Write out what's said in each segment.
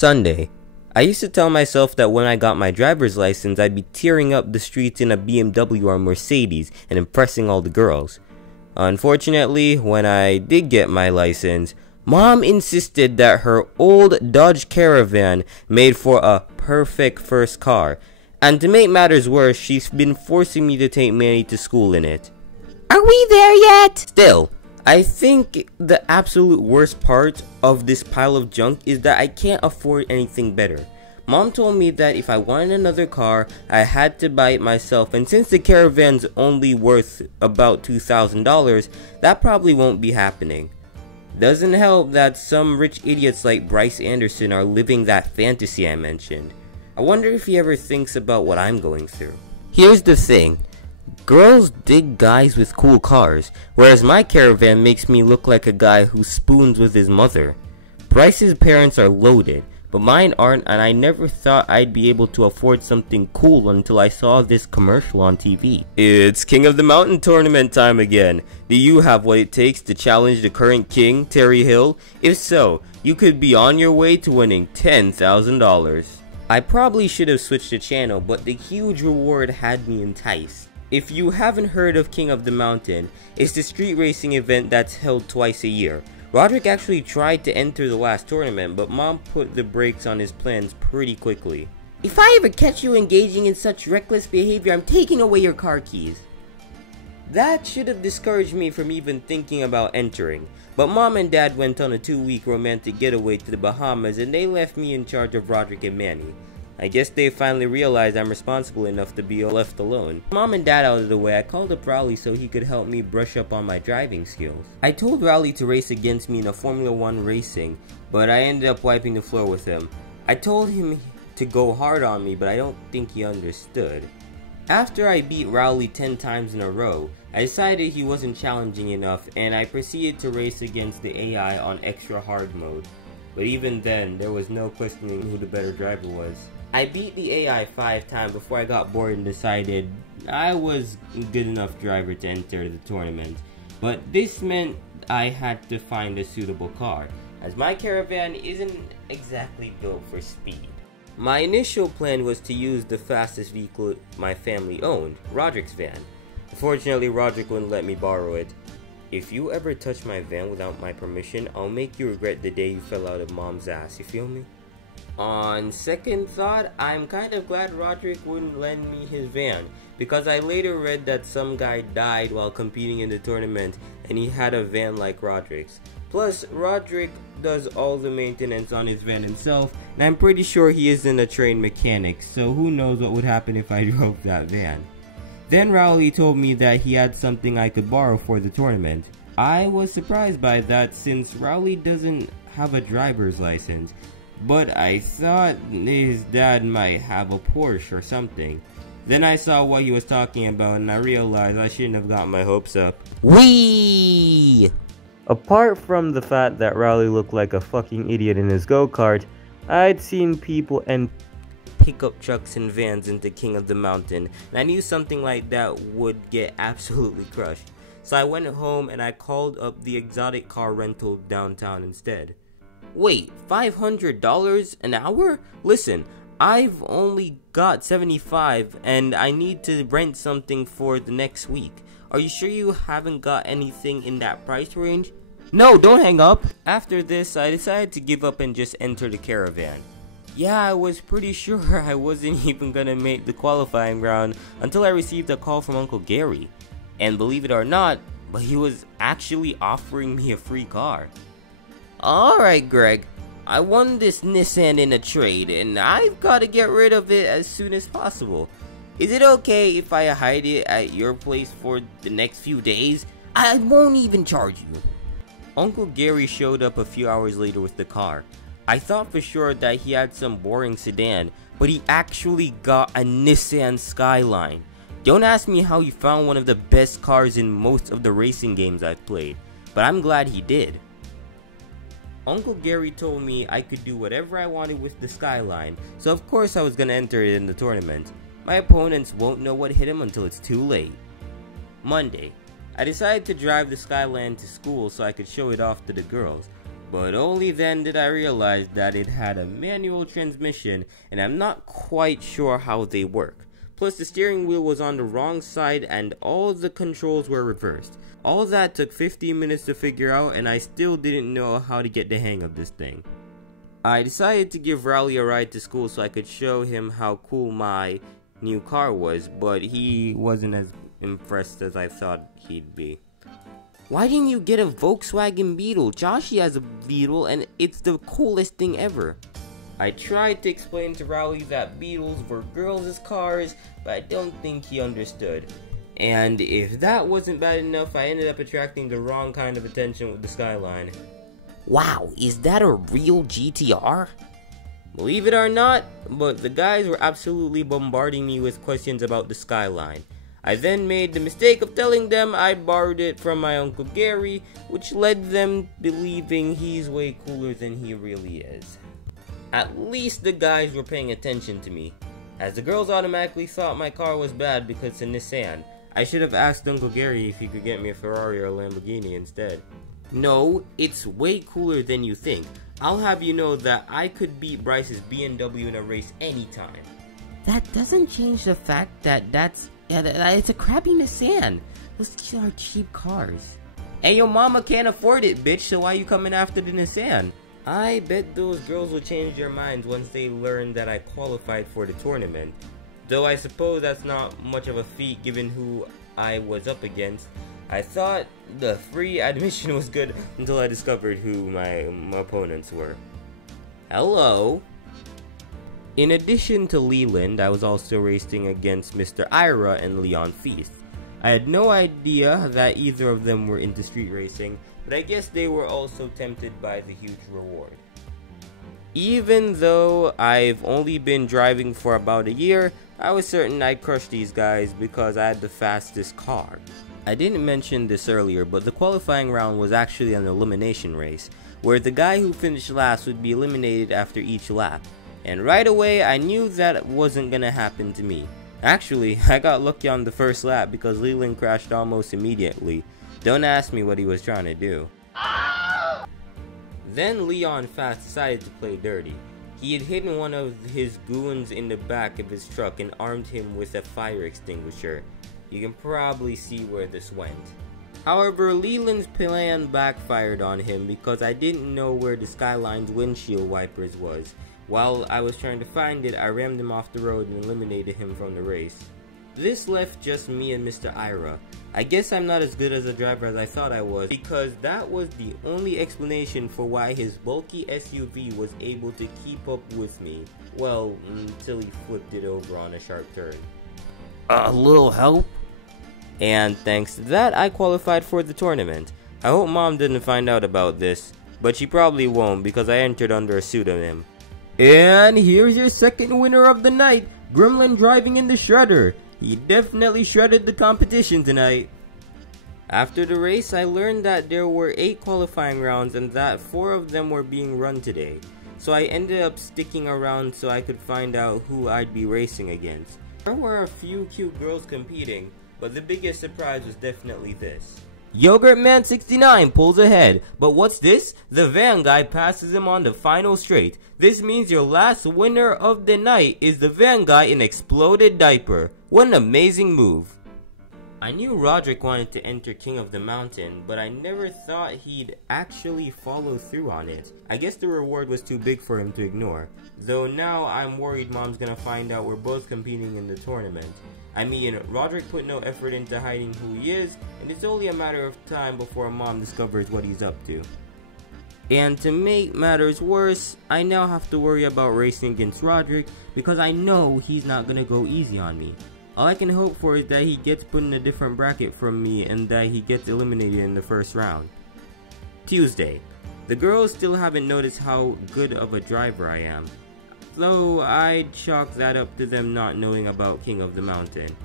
Sunday. I used to tell myself that when I got my driver's license, I'd be tearing up the streets in a BMW or Mercedes and impressing all the girls. Unfortunately, when I did get my license, Mom insisted that her old Dodge Caravan made for a perfect first car, and to make matters worse, she's been forcing me to take Manny to school in it. Are we there yet? Still, I think the absolute worst part of this pile of junk is that I can't afford anything better. Mom told me that if I wanted another car, I had to buy it myself, and since the Caravan's only worth about $2,000, that probably won't be happening. Doesn't help that some rich idiots like Bryce Anderson are living that fantasy I mentioned. I wonder if he ever thinks about what I'm going through. Here's the thing. Girls dig guys with cool cars, whereas my Caravan makes me look like a guy who spoons with his mother. Bryce's parents are loaded, but mine aren't, and I never thought I'd be able to afford something cool until I saw this commercial on TV. It's King of the Mountain tournament time again. Do you have what it takes to challenge the current king, Terry Hill? If so, you could be on your way to winning $10,000. I probably should have switched the channel, but the huge reward had me enticed. If you haven't heard of King of the Mountain, it's the street racing event that's held twice a year. Roderick actually tried to enter the last tournament, but Mom put the brakes on his plans pretty quickly. If I ever catch you engaging in such reckless behavior, I'm taking away your car keys. That should have discouraged me from even thinking about entering, but Mom and Dad went on a 2-week romantic getaway to the Bahamas and they left me in charge of Roderick and Manny. I guess they finally realized I'm responsible enough to be left alone. Mom and Dad out of the way, I called up Rowley so he could help me brush up on my driving skills. I told Rowley to race against me in a Formula 1 racing, but I ended up wiping the floor with him. I told him to go hard on me, but I don't think he understood. After I beat Rowley 10 times in a row, I decided he wasn't challenging enough and I proceeded to race against the AI on extra hard mode. But even then, there was no questioning who the better driver was. I beat the AI 5 times before I got bored and decided I was a good enough driver to enter the tournament. But this meant I had to find a suitable car, as my Caravan isn't exactly built for speed. My initial plan was to use the fastest vehicle my family owned, Roderick's van. Unfortunately, Roderick wouldn't let me borrow it. If you ever touch my van without my permission, I'll make you regret the day you fell out of Mom's ass, you feel me? On second thought, I'm kind of glad Roderick wouldn't lend me his van, because I later read that some guy died while competing in the tournament and he had a van like Roderick's. Plus, Roderick does all the maintenance on his van himself, and I'm pretty sure he isn't a trained mechanic, so who knows what would happen if I drove that van. Then Rowley told me that he had something I could borrow for the tournament. I was surprised by that since Rowley doesn't have a driver's license, but I thought his dad might have a Porsche or something. Then I saw what he was talking about and I realized I shouldn't have gotten my hopes up. Whee! Apart from the fact that Rowley looked like a fucking idiot in his go-kart, I'd seen people and pickup trucks and vans into King of the Mountain, and I knew something like that would get absolutely crushed. So I went home and I called up the exotic car rental downtown instead. Wait, $500 an hour? Listen, I've only got $75 and I need to rent something for the next week. Are you sure you haven't got anything in that price range? No, don't hang up! After this, I decided to give up and just enter the Caravan. Yeah, I was pretty sure I wasn't even gonna make the qualifying round until I received a call from Uncle Gary. And believe it or not, but he was actually offering me a free car. Alright Greg, I won this Nissan in a trade and I've got to get rid of it as soon as possible. Is it okay if I hide it at your place for the next few days? I won't even charge you. Uncle Gary showed up a few hours later with the car. I thought for sure that he had some boring sedan, but he actually got a Nissan Skyline. Don't ask me how he found one of the best cars in most of the racing games I've played, but I'm glad he did. Uncle Gary told me I could do whatever I wanted with the Skyline, so of course I was gonna enter it in the tournament. My opponents won't know what hit him until it's too late. Monday, I decided to drive the Skyline to school so I could show it off to the girls, but only then did I realize that it had a manual transmission and I'm not quite sure how they work. Plus the steering wheel was on the wrong side and all the controls were reversed. All that took 15 minutes to figure out and I still didn't know how to get the hang of this thing. I decided to give Rowley a ride to school so I could show him how cool my new car was, but he wasn't as impressed as I thought he'd be. Why didn't you get a Volkswagen Beetle? Joshy has a Beetle and it's the coolest thing ever. I tried to explain to Rowley that Beetles were girls' cars, but I don't think he understood. And if that wasn't bad enough, I ended up attracting the wrong kind of attention with the Skyline. Wow, is that a real GTR? Believe it or not, but the guys were absolutely bombarding me with questions about the Skyline. I then made the mistake of telling them I borrowed it from my Uncle Gary, which led them believing he's way cooler than he really is. At least the guys were paying attention to me, as the girls automatically thought my car was bad because it's a Nissan. I should have asked Uncle Gary if he could get me a Ferrari or a Lamborghini instead. No, it's way cooler than you think. I'll have you know that I could beat Bryce's BMW in a race anytime. That doesn't change the fact that it's a crappy Nissan. Those are cheap cars. Hey, your mama can't afford it, bitch, so why you coming after the Nissan? I bet those girls will change their minds once they learn that I qualified for the tournament. Though I suppose that's not much of a feat given who I was up against. I thought the free admission was good until I discovered who my opponents were. Hello. In addition to Leland, I was also racing against Mr. Ira and Leon Feast. I had no idea that either of them were into street racing, but I guess they were also tempted by the huge reward. Even though I've only been driving for about a year, I was certain I'd crush these guys because I had the fastest car. I didn't mention this earlier, but the qualifying round was actually an elimination race, where the guy who finished last would be eliminated after each lap. And right away, I knew that wasn't gonna happen to me. Actually, I got lucky on the first lap because Leland crashed almost immediately. Don't ask me what he was trying to do. Then Leon Fast decided to play dirty. He had hidden one of his goons in the back of his truck and armed him with a fire extinguisher. You can probably see where this went. However, Leland's plan backfired on him because I didn't know where the Skyline's windshield wipers was. While I was trying to find it, I rammed him off the road and eliminated him from the race. This left just me and Mr. Ira. I guess I'm not as good as a driver as I thought I was, because that was the only explanation for why his bulky SUV was able to keep up with me. Well, until he flipped it over on a sharp turn. A little help? And thanks to that, I qualified for the tournament. I hope Mom didn't find out about this, but she probably won't because I entered under a pseudonym. And here's your second winner of the night, Gremlin driving in the shredder. He definitely shredded the competition tonight. After the race, I learned that there were 8 qualifying rounds and that 4 of them were being run today. So I ended up sticking around so I could find out who I'd be racing against. There were a few cute girls competing, but the biggest surprise was definitely this. Yogurt Man 69 pulls ahead, but what's this? The van guy passes him on the final straight. This means your last winner of the night is the van guy in exploded diaper. What an amazing move. I knew Roderick wanted to enter King of the Mountain, but I never thought he'd actually follow through on it. I guess the reward was too big for him to ignore. Though now I'm worried Mom's gonna find out we're both competing in the tournament. I mean, Roderick put no effort into hiding who he is, and it's only a matter of time before Mom discovers what he's up to. And to make matters worse, I now have to worry about racing against Roderick because I know he's not gonna go easy on me. All I can hope for is that he gets put in a different bracket from me and that he gets eliminated in the first round. Tuesday. The girls still haven't noticed how good of a driver I am, though I'd chalk that up to them not knowing about King of the Mountain.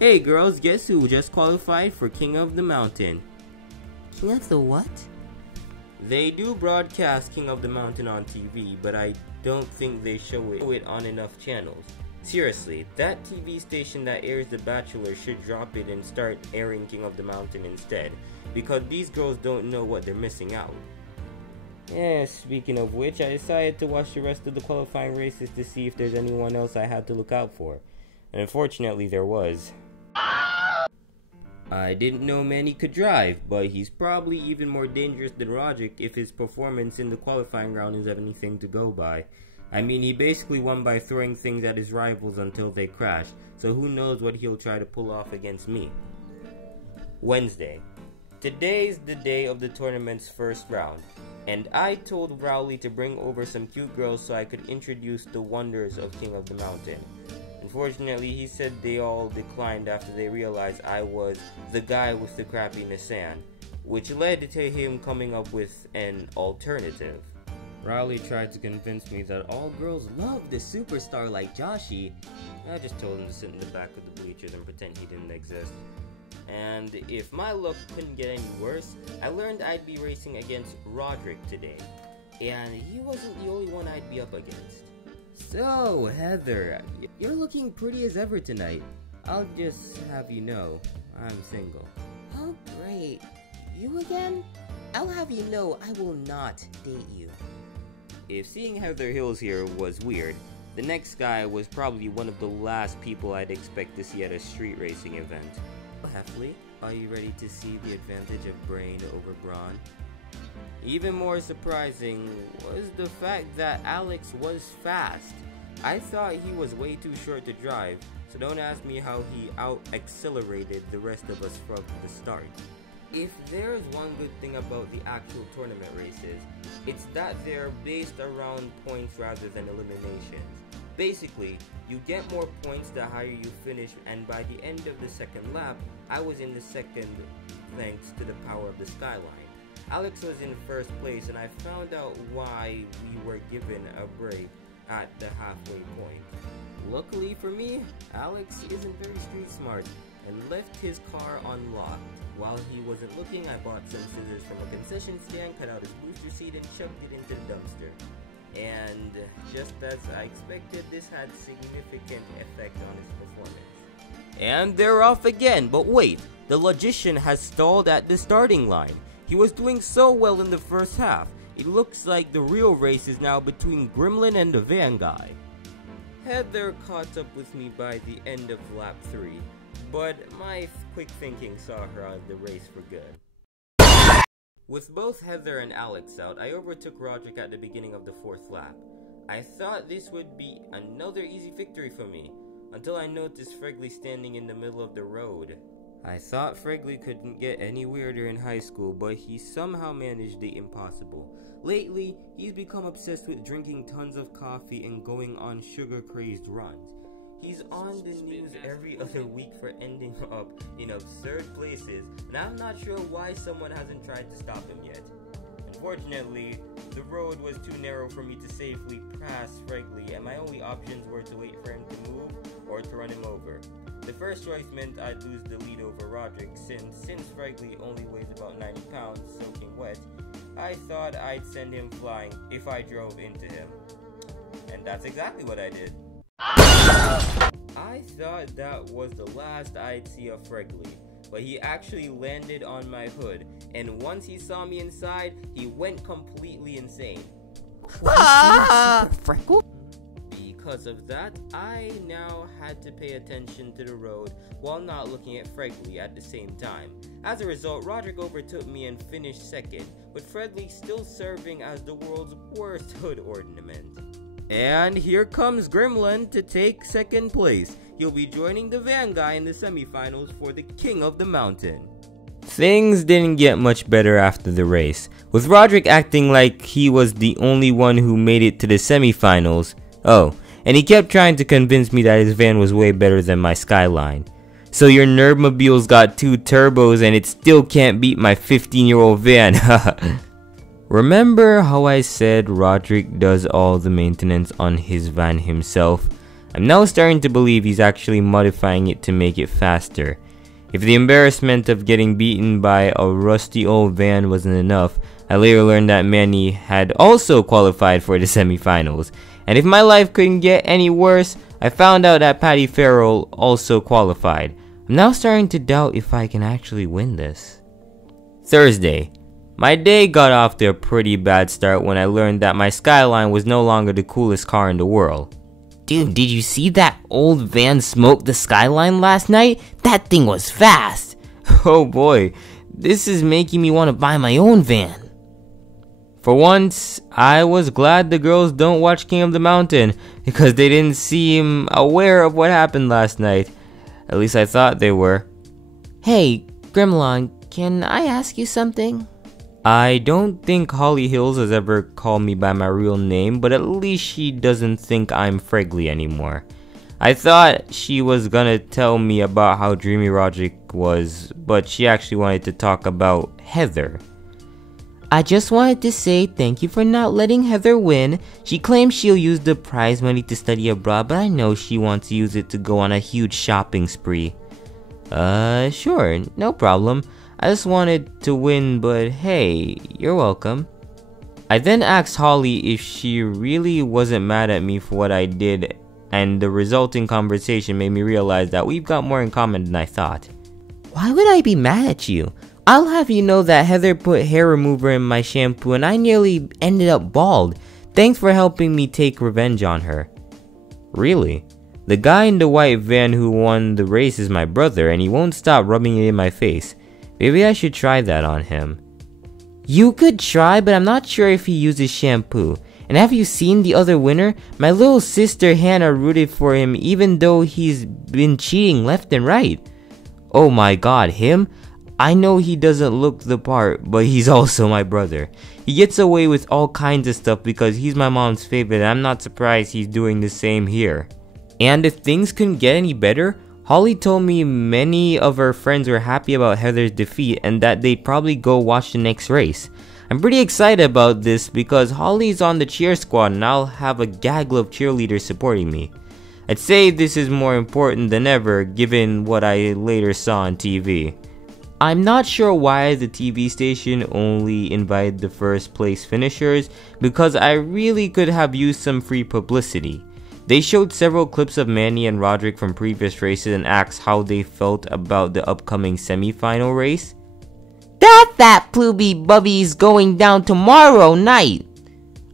Hey girls, guess who just qualified for King of the Mountain? King of the what? They do broadcast King of the Mountain on TV, but I don't think they show it on enough channels. Seriously, that TV station that airs The Bachelor should drop it and start airing King of the Mountain instead, because these girls don't know what they're missing out. Yeah, speaking of which, I decided to watch the rest of the qualifying races to see if there's anyone else I had to look out for. And unfortunately, there was. I didn't know Manny could drive, but he's probably even more dangerous than Roderick if his performance in the qualifying round is anything to go by. I mean, he basically won by throwing things at his rivals until they crashed, so who knows what he'll try to pull off against me. Wednesday. Today's the day of the tournament's first round, and I told Rowley to bring over some cute girls so I could introduce the wonders of King of the Mountain. Unfortunately, he said they all declined after they realized I was the guy with the crappy Nissan, which led to him coming up with an alternative. Rowley tried to convince me that all girls love the superstar like Joshi. I just told him to sit in the back of the bleachers and pretend he didn't exist. And if my luck couldn't get any worse, I learned I'd be racing against Roderick today. And he wasn't the only one I'd be up against. So, Heather, you're looking pretty as ever tonight. I'll just have you know, I'm single. Oh, great. You again? I'll have you know I will not date you. If seeing Heather Hills here was weird, the next guy was probably one of the last people I'd expect to see at a street racing event. Heffley, are you ready to see the advantage of brain over brawn? Even more surprising was the fact that Alex was fast. I thought he was way too short to drive, so don't ask me how he out-accelerated the rest of us from the start. If there's one good thing about the actual tournament races, it's that they're based around points rather than eliminations. Basically, you get more points the higher you finish, and by the end of the second lap, I was in the second thanks to the power of the skyline. Alex was in first place, and I found out why we were given a break at the halfway point. Luckily for me, Alex isn't very street smart and left his car unlocked. While he wasn't looking, I bought some scissors from a concession stand, cut out his booster seat, and shoved it into the dumpster. And just as I expected, this had significant effect on his performance. And they're off again, but wait, the logician has stalled at the starting line. He was doing so well in the first half. It looks like the real race is now between Gremlin and the van guy. Heather caught up with me by the end of lap 3, but my quick thinking saw her out of the race for good. With both Heather and Alex out, I overtook Roderick at the beginning of the 4th lap. I thought this would be another easy victory for me, until I noticed Fregley standing in the middle of the road. I thought Fregley couldn't get any weirder in high school, but he somehow managed the impossible. Lately, he's become obsessed with drinking tons of coffee and going on sugar-crazed runs. He's on the news every other week for ending up in absurd places, and I'm not sure why someone hasn't tried to stop him yet. Unfortunately, the road was too narrow for me to safely pass Fregley, and my only options were to wait for him to move or to run him over. The first choice meant I'd lose the lead over Roderick, since Fregley only weighs about 90 pounds, soaking wet. I thought I'd send him flying if I drove into him. And that's exactly what I did. I thought that was the last I'd see of Fregley, but he actually landed on my hood, and once he saw me inside, he went completely insane. Freckle? Because of that, I now had to pay attention to the road while not looking at Fregley at the same time. As a result, Roderick overtook me and finished second, with Fregley still serving as the world's worst hood ornament. And here comes Gremlin to take second place. He'll be joining the van guy in the semifinals for the King of the Mountain. Things didn't get much better after the race, with Roderick acting like he was the only one who made it to the semifinals. Oh, and he kept trying to convince me that his van was way better than my Skyline. So your Nerdmobile's got 2 turbos and it still can't beat my 15-year-old van. Remember how I said Roderick does all the maintenance on his van himself? I'm now starting to believe he's actually modifying it to make it faster. If the embarrassment of getting beaten by a rusty old van wasn't enough, I later learned that Manny had also qualified for the semifinals. And if my life couldn't get any worse, I found out that Patty Farrell also qualified. I'm now starting to doubt if I can actually win this. Thursday. My day got off to a pretty bad start when I learned that my Skyline was no longer the coolest car in the world. Dude, did you see that old van smoke the Skyline last night? That thing was fast. Oh boy, this is making me want to buy my own van. For once, I was glad the girls don't watch King of the Mountain because they didn't seem aware of what happened last night. At least I thought they were. Hey, Grimlon, can I ask you something? I don't think Holly Hills has ever called me by my real name, but at least she doesn't think I'm Fregley anymore. I thought she was gonna tell me about how dreamy Roderick was, but she actually wanted to talk about Heather. I just wanted to say thank you for not letting Heather win. She claims she'll use the prize money to study abroad, but I know she wants to use it to go on a huge shopping spree. Sure, no problem. I just wanted to win, but hey, you're welcome. I then asked Holly if she really wasn't mad at me for what I did, and the resulting conversation made me realize that we've got more in common than I thought. Why would I be mad at you? I'll have you know that Heather put hair remover in my shampoo and I nearly ended up bald. Thanks for helping me take revenge on her. Really? The guy in the white van who won the race is my brother, and he won't stop rubbing it in my face. Maybe I should try that on him. You could try, but I'm not sure if he uses shampoo. And have you seen the other winner? My little sister Hannah rooted for him even though he's been cheating left and right. Oh my god, him? I know he doesn't look the part, but he's also my brother. He gets away with all kinds of stuff because he's my mom's favorite, and I'm not surprised he's doing the same here. And if things couldn't get any better, Holly told me many of her friends were happy about Heather's defeat and that they'd probably go watch the next race. I'm pretty excited about this because Holly's on the cheer squad and I'll have a gaggle of cheerleaders supporting me. I'd say this is more important than ever given what I later saw on TV. I'm not sure why the TV station only invited the first place finishers because I really could have used some free publicity. They showed several clips of Manny and Roderick from previous races and asked how they felt about the upcoming semi-final race. That fat plooby bubby's going down tomorrow night.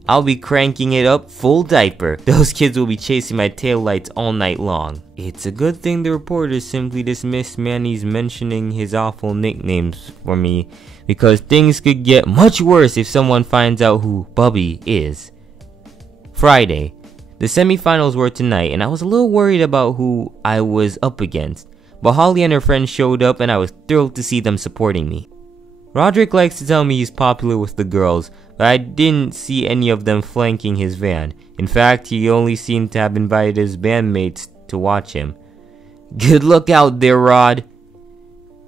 I'll be cranking it up full diaper. Those kids will be chasing my taillights all night long. It's a good thing the reporters simply dismissed Manny's mentioning his awful nicknames for me, because things could get much worse if someone finds out who Bubby is. Friday. The semifinals were tonight, and I was a little worried about who I was up against, but Holly and her friends showed up and I was thrilled to see them supporting me. Roderick likes to tell me he's popular with the girls, but I didn't see any of them flanking his van. In fact, he only seemed to have invited his bandmates to watch him. Good luck out there, Rod.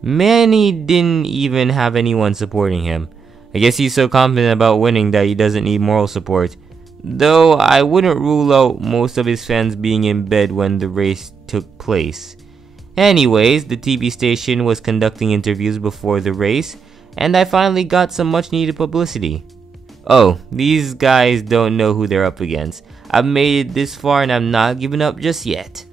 Manny didn't even have anyone supporting him. I guess he's so confident about winning that he doesn't need moral support. Though I wouldn't rule out most of his fans being in bed when the race took place. Anyways, the TV station was conducting interviews before the race, and I finally got some much needed publicity. Oh, these guys don't know who they're up against. I've made it this far and I'm not giving up just yet.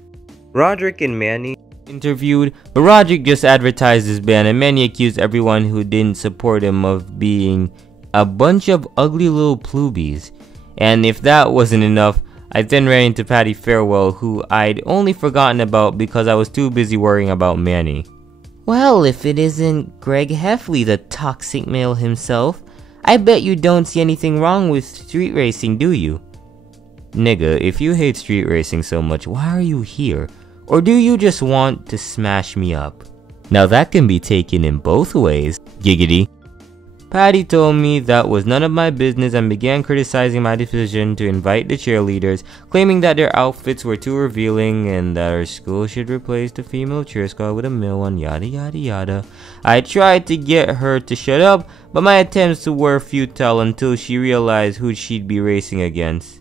Roderick and Manny interviewed, but Roderick just advertised his band and Manny accused everyone who didn't support him of being a bunch of ugly little ploobies. And if that wasn't enough, I then ran into Patty Farewell, who I'd only forgotten about because I was too busy worrying about Manny. Well, if it isn't Greg Heffley, the toxic male himself, I bet you don't see anything wrong with street racing, do you? Nigga, if you hate street racing so much, why are you here? Or do you just want to smash me up? Now that can be taken in both ways, giggity. Patty told me that was none of my business and began criticizing my decision to invite the cheerleaders, claiming that their outfits were too revealing and that our school should replace the female cheer squad with a male one, yada yada yada. I tried to get her to shut up, but my attempts were futile until she realized who she'd be racing against.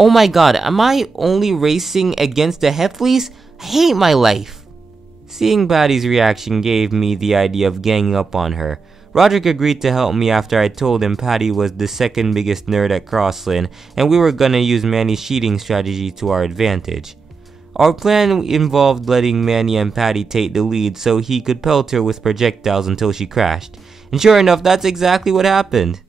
Oh my god, am I only racing against the Heffleys? I hate my life. Seeing Patty's reaction gave me the idea of ganging up on her. Roderick agreed to help me after I told him Patty was the second biggest nerd at Crossland and we were gonna use Manny's cheating strategy to our advantage. Our plan involved letting Manny and Patty take the lead so he could pelt her with projectiles until she crashed. And sure enough, that's exactly what happened.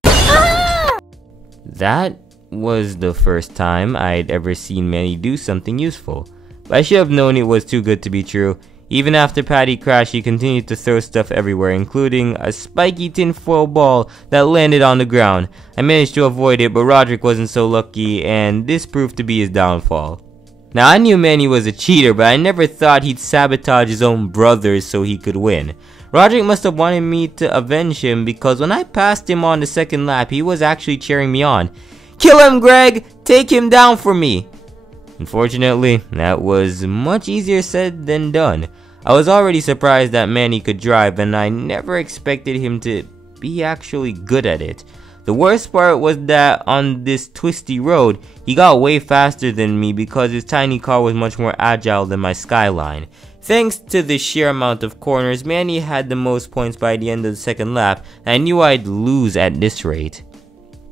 That was the first time I'd ever seen Manny do something useful. But I should have known it was too good to be true. Even after Patty crashed, he continued to throw stuff everywhere, including a spiky tinfoil ball that landed on the ground. I managed to avoid it, but Roderick wasn't so lucky, and this proved to be his downfall. Now, I knew Manny was a cheater, but I never thought he'd sabotage his own brothers so he could win. Roderick must have wanted me to avenge him, because when I passed him on the second lap, he was actually cheering me on. "Kill him, Greg! Take him down for me!" Unfortunately, that was much easier said than done. I was already surprised that Manny could drive, and I never expected him to be actually good at it. The worst part was that on this twisty road, he got way faster than me because his tiny car was much more agile than my Skyline. Thanks to the sheer amount of corners, Manny had the most points by the end of the second lap, and I knew I'd lose at this rate.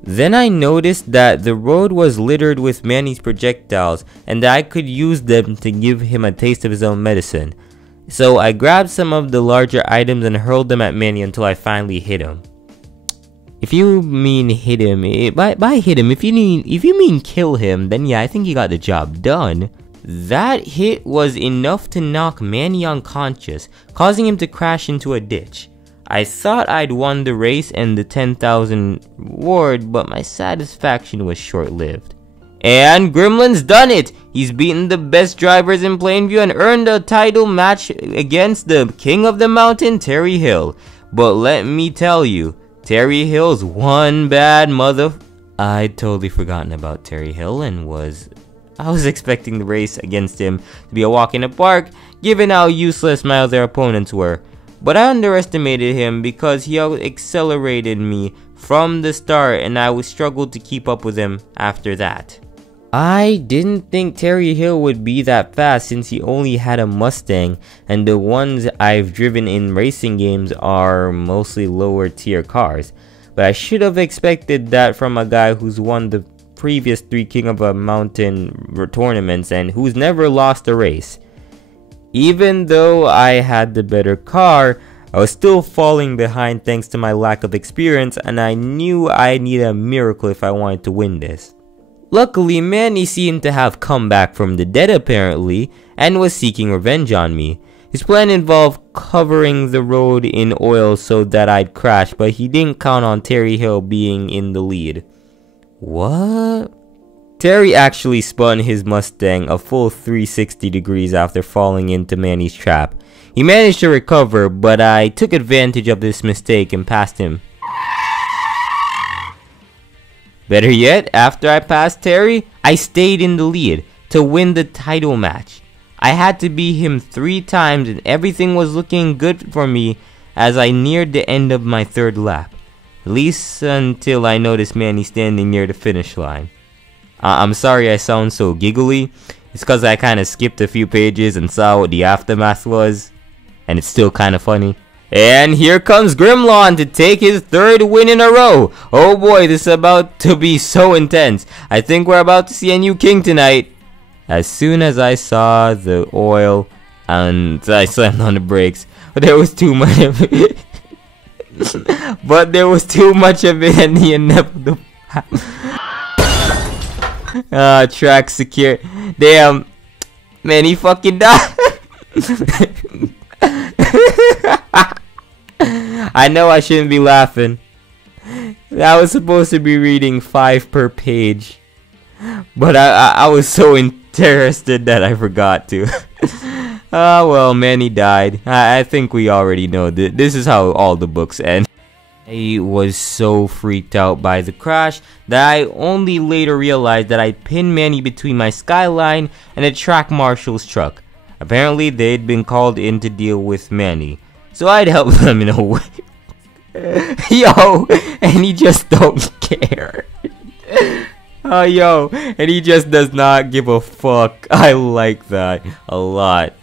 Then I noticed that the road was littered with Manny's projectiles, and that I could use them to give him a taste of his own medicine. So I grabbed some of the larger items and hurled them at Manny until I finally hit him. If you mean hit him, by hit him, if you mean kill him, then yeah, I think you got the job done. That hit was enough to knock Manny unconscious, causing him to crash into a ditch. I thought I'd won the race and the 10,000 reward, but my satisfaction was short-lived. And Gremlin's done it! He's beaten the best drivers in Plainview and earned a title match against the king of the mountain, Terry Hill. But let me tell you, Terry Hill's one bad mother... I'd totally forgotten about Terry Hill and I was expecting the race against him to be a walk in the park, given how useless my other opponents were. But I underestimated him because he accelerated me from the start, and I struggled to keep up with him after that. I didn't think Terry Hill would be that fast since he only had a Mustang, and the ones I've driven in racing games are mostly lower tier cars. But I should have expected that from a guy who's won the previous 3 King of a Mountain tournaments and who's never lost a race. Even though I had the better car, I was still falling behind thanks to my lack of experience, and I knew I needed a miracle if I wanted to win this. Luckily, Manny seemed to have come back from the dead apparently, and was seeking revenge on me. His plan involved covering the road in oil so that I'd crash, but he didn't count on Terry Hill being in the lead. What? Terry actually spun his Mustang a full 360 degrees after falling into Manny's trap. He managed to recover, but I took advantage of this mistake and passed him. Better yet, after I passed Terry, I stayed in the lead to win the title match. I had to beat him 3 times and everything was looking good for me as I neared the end of my 3rd lap. At least until I noticed Manny standing near the finish line. I'm sorry I sound so giggly. It's cause I kinda skipped a few pages and saw what the aftermath was. And it's still kinda funny. And here comes Grimlon to take his 3rd win in a row. Oh boy, this is about to be so intense. I think we're about to see a new king tonight. As soon as I saw the oil, and I slammed on the brakes, but there was too much of it. And the inevitable. Track secure. Damn. Man, he fucking died. I know I shouldn't be laughing. I was supposed to be reading 5 per page. But I was so interested that I forgot to. Well, Manny died. I think we already know that this is how all the books end. I was so freaked out by the crash that I only later realized that I pinned Manny between my Skyline and a track marshal's truck. Apparently, they'd been called in to deal with Manny, so I'd help them in a way. Yo, and he just don't care. Yo, and he just does not give a fuck. I like that a lot.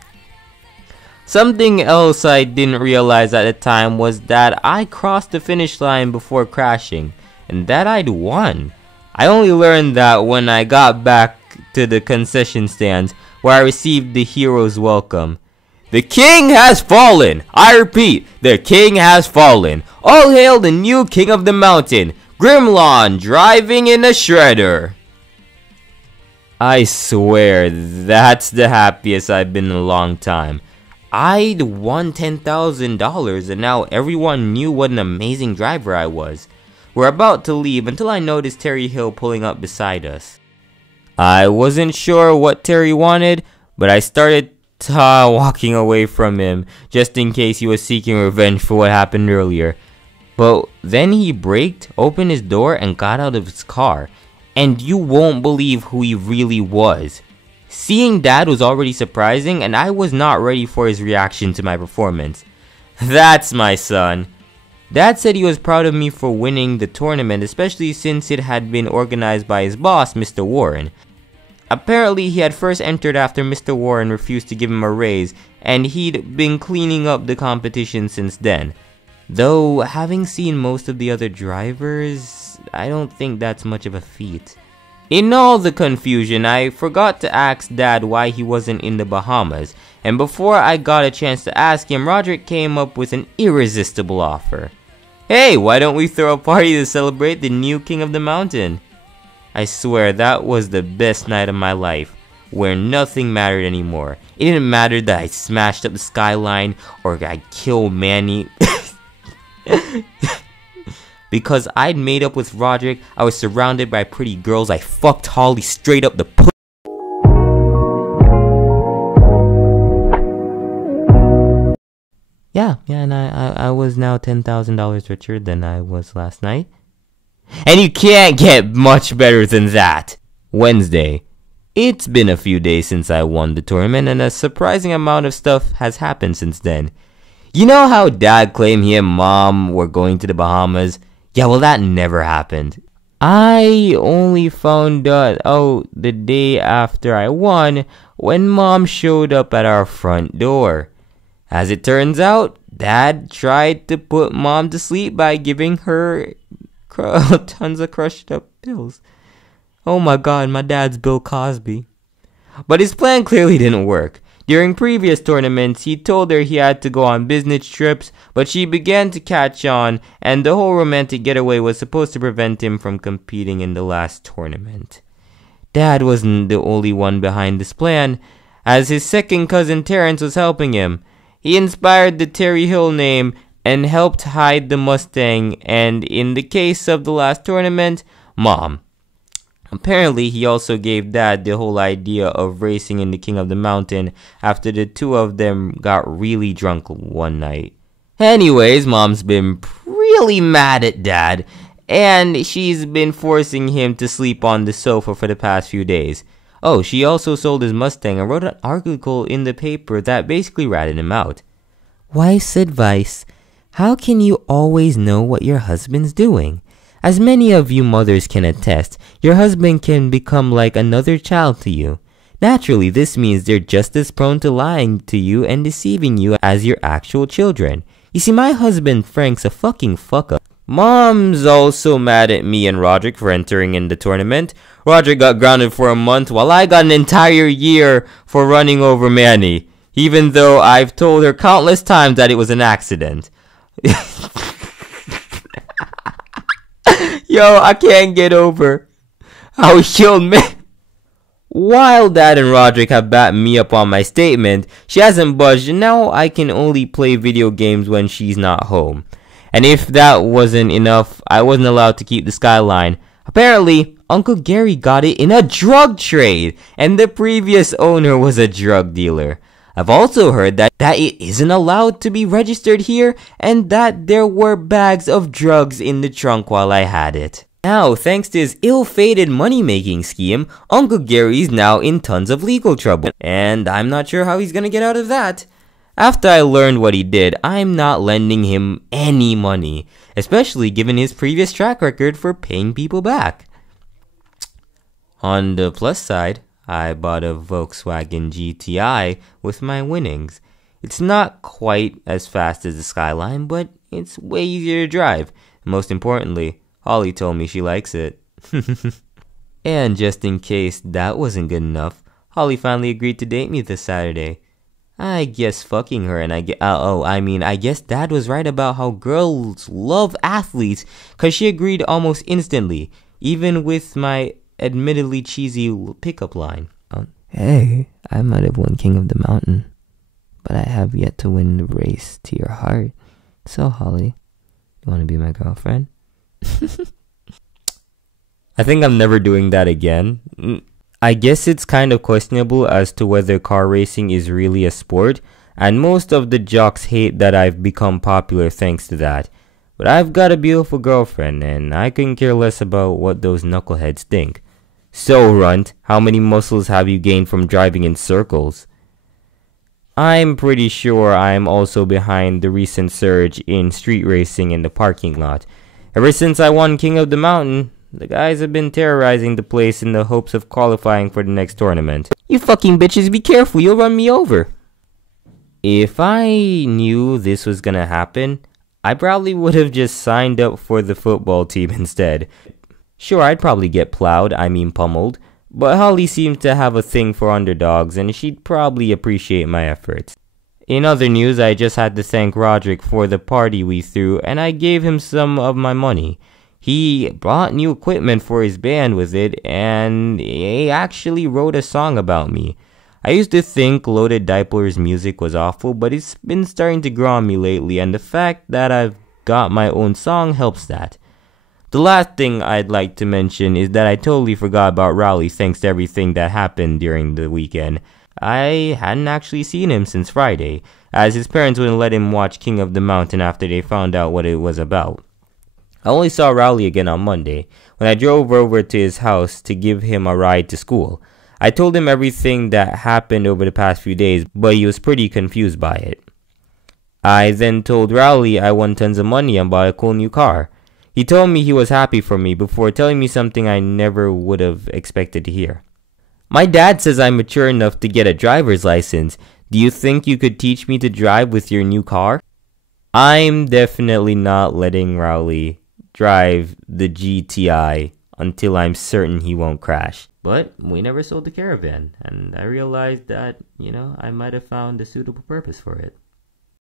Something else I didn't realize at the time was that I crossed the finish line before crashing, and that I'd won. I only learned that when I got back to the concession stands, where I received the hero's welcome. The king has fallen! I repeat, the king has fallen! All hail the new king of the mountain, Grimlon, driving in a shredder! I swear, that's the happiest I've been in a long time. I'd won $10,000 and now everyone knew what an amazing driver I was. We're about to leave until I noticed Terry Hill pulling up beside us. I wasn't sure what Terry wanted, but I started walking away from him just in case he was seeking revenge for what happened earlier. But then he braked, opened his door, and got out of his car. And you won't believe who he really was. Seeing Dad was already surprising, and I was not ready for his reaction to my performance. That's my son. Dad said he was proud of me for winning the tournament, especially since it had been organized by his boss, Mr. Warren. Apparently, he had first entered after Mr. Warren refused to give him a raise, and he'd been cleaning up the competition since then. Though, having seen most of the other drivers, I don't think that's much of a feat. In all the confusion, I forgot to ask Dad why he wasn't in the Bahamas, and before I got a chance to ask him, Roderick came up with an irresistible offer. Hey, why don't we throw a party to celebrate the new king of the mountain? I swear that was the best night of my life, where nothing mattered anymore. It didn't matter that I smashed up the skyline or I killed Manny. Because I'd made up with Roderick, I was surrounded by pretty girls, I fucked Holly straight up the pussy. Yeah, and I was now $10,000 richer than I was last night. And you can't get much better than that! Wednesday. It's been a few days since I won the tournament, and a surprising amount of stuff has happened since then. You know how Dad claimed he and Mom were going to the Bahamas? Yeah, well, that never happened. I only found out the day after I won, when Mom showed up at our front door. As it turns out, Dad tried to put Mom to sleep by giving her tons of crushed up pills. Oh my god, my dad's Bill Cosby. But his plan clearly didn't work. During previous tournaments, he told her he had to go on business trips, but she began to catch on, and the whole romantic getaway was supposed to prevent him from competing in the last tournament. Dad wasn't the only one behind this plan, as his second cousin Terrence was helping him. He inspired the Terry Hill name and helped hide the Mustang, and in the case of the last tournament, Mom. Apparently, he also gave Dad the whole idea of racing in the King of the Mountain after the two of them got really drunk one night. Anyways, Mom's been really mad at Dad, and she's been forcing him to sleep on the sofa for the past few days. Oh, she also sold his Mustang and wrote an article in the paper that basically ratted him out. Wife's advice: how can you always know what your husband's doing? As many of you mothers can attest, your husband can become like another child to you. Naturally, this means they're just as prone to lying to you and deceiving you as your actual children. You see, my husband Frank's a fucking fuck-up. Mom's also mad at me and Roderick for entering in the tournament. Roderick got grounded for a month while I got an entire year for running over Manny, even though I've told her countless times that it was an accident. Yo, I can't get over how he killed me. While Dad and Roderick have backed me up on my statement, she hasn't budged, and now I can only play video games when she's not home. And if that wasn't enough, I wasn't allowed to keep the Skyline. Apparently, Uncle Gary got it in a drug trade, and the previous owner was a drug dealer. I've also heard that it isn't allowed to be registered here, and that there were bags of drugs in the trunk while I had it. Now, thanks to his ill-fated money-making scheme, Uncle Gary's now in tons of legal trouble, and I'm not sure how he's gonna get out of that. After I learned what he did, I'm not lending him any money, especially given his previous track record for paying people back. On the plus side, I bought a Volkswagen GTI with my winnings. It's not quite as fast as the Skyline, but it's way easier to drive. Most importantly, Holly told me she likes it. And just in case that wasn't good enough, Holly finally agreed to date me this Saturday. I guess fucking her, and I guess Dad was right about how girls love athletes, cause she agreed almost instantly, even with my admittedly cheesy pickup line. Hey, I might have won King of the Mountain, but I have yet to win the race to your heart. So, Holly, you want to be my girlfriend? I think I'm never doing that again. I guess it's kind of questionable as to whether car racing is really a sport, and most of the jocks hate that I've become popular thanks to that. But I've got a beautiful girlfriend, and I couldn't care less about what those knuckleheads think. So, Runt, how many muscles have you gained from driving in circles? I'm pretty sure I'm also behind the recent surge in street racing in the parking lot. Ever since I won King of the Mountain, the guys have been terrorizing the place in the hopes of qualifying for the next tournament. You fucking bitches, be careful, you'll run me over. If I knew this was gonna happen, I probably would have just signed up for the football team instead. Sure, I'd probably get pummeled, but Holly seems to have a thing for underdogs and she'd probably appreciate my efforts. In other news, I just had to thank Roderick for the party we threw, and I gave him some of my money. He brought new equipment for his band with it, and he actually wrote a song about me. I used to think Loaded Diaper's music was awful, but it's been starting to grow on me lately, and the fact that I've got my own song helps that. The last thing I'd like to mention is that I totally forgot about Rowley thanks to everything that happened during the weekend. I hadn't actually seen him since Friday, as his parents wouldn't let him watch King of the Mountain after they found out what it was about. I only saw Rowley again on Monday, when I drove over to his house to give him a ride to school. I told him everything that happened over the past few days, but he was pretty confused by it. I then told Rowley I won tons of money and bought a cool new car. He told me he was happy for me before telling me something I never would have expected to hear. My dad says I'm mature enough to get a driver's license. Do you think you could teach me to drive with your new car? I'm definitely not letting Rowley drive the GTI until I'm certain he won't crash. But we never sold the caravan, and I realized that, I might have found a suitable purpose for it.